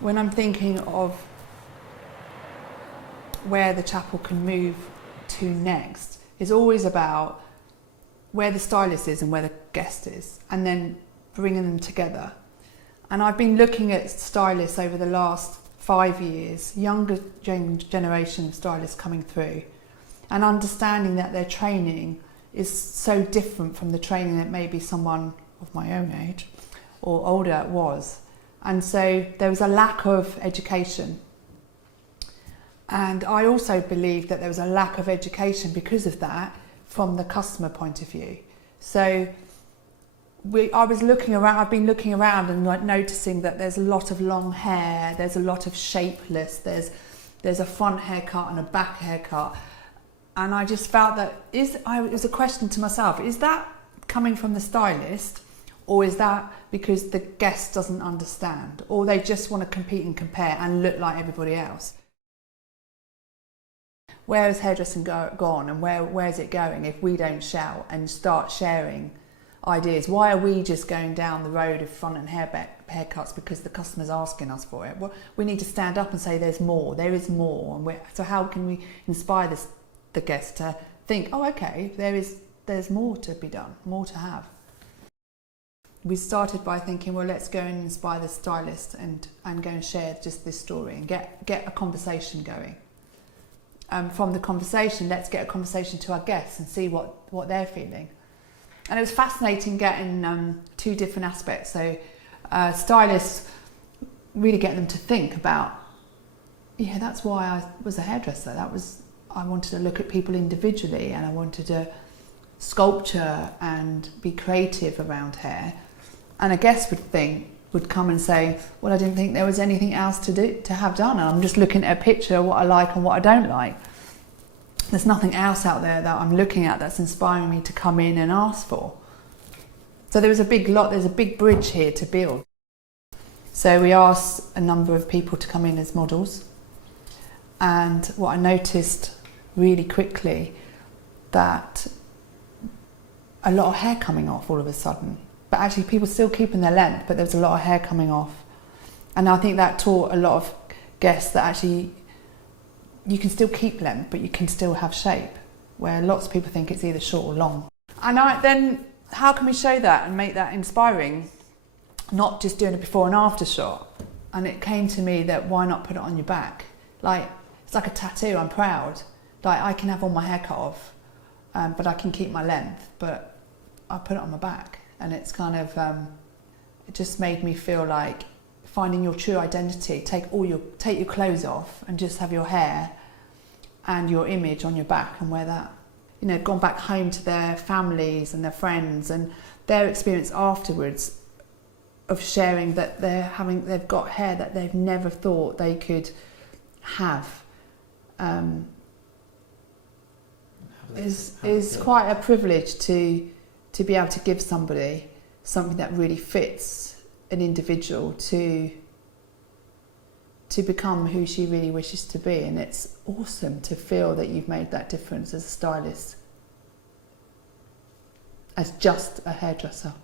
when I'm thinking of where the chapel can move to next, it's always about where the stylist is and where the guest is, and then bringing them together. And I've been looking at stylists over the last 5 years, younger generation of stylists coming through, and understanding that their training is so different from the training that maybe someone of my own age or older was. And so there was a lack of education. And I also believe that there was a lack of education because of that from the customer point of view. So I've been looking around and like noticing that there's a lot of long hair, there's a lot of shapeless, there's a front haircut and a back haircut. And I just felt that it was a question to myself, is that coming from the stylist, or is that because the guest doesn't understand, or they just want to compete and compare and look like everybody else? Where has hairdressing gone, and where's it going if we don't shout and start sharing ideas? Why are we just going down the road of front and haircuts because the customer's asking us for it? Well, we need to stand up and say there's more, there is more. And so how can we inspire the guest to think, oh okay, there's more to be done, more to have. We started by thinking, well, let's go and inspire the stylist and go and share just this story and get a conversation going. From the conversation, let's get a conversation to our guests and see what they're feeling. And it was fascinating getting two different aspects. So stylists, really get them to think about, yeah, that's why I was a hairdresser. I wanted to look at people individually, and I wanted to sculpture and be creative around hair. And a guest would come and say, well, I didn't think there was anything else to have done. And I'm just looking at a picture of what I like and what I don't like. There's nothing else out there that I'm looking at that's inspiring me to come in and ask for. So there's a big bridge here to build. So we asked a number of people to come in as models. And what I noticed really quickly, that a lot of hair coming off all of a sudden. But actually people still keeping their length, but there was a lot of hair coming off. And I think that taught a lot of guests that actually you can still keep length, but you can still have shape, where lots of people think it's either short or long. And then how can we show that and make that inspiring? Not just doing a before and after shot. And it came to me that why not put it on your back? Like, it's like a tattoo, I'm proud. Like, I can have all my hair cut off, but I can keep my length, but I put it on my back. And it's kind of, it just made me feel like finding your true identity. Take your clothes off and just have your hair and your image on your back, and wear that. You know, gone back home to their families and their friends, and their experience afterwards of sharing that they've got hair that they've never thought they could have. Is quite a privilege to be able to give somebody something that really fits an individual to become who she really wishes to be. And it's awesome to feel that you've made that difference as a stylist, as just a hairdresser.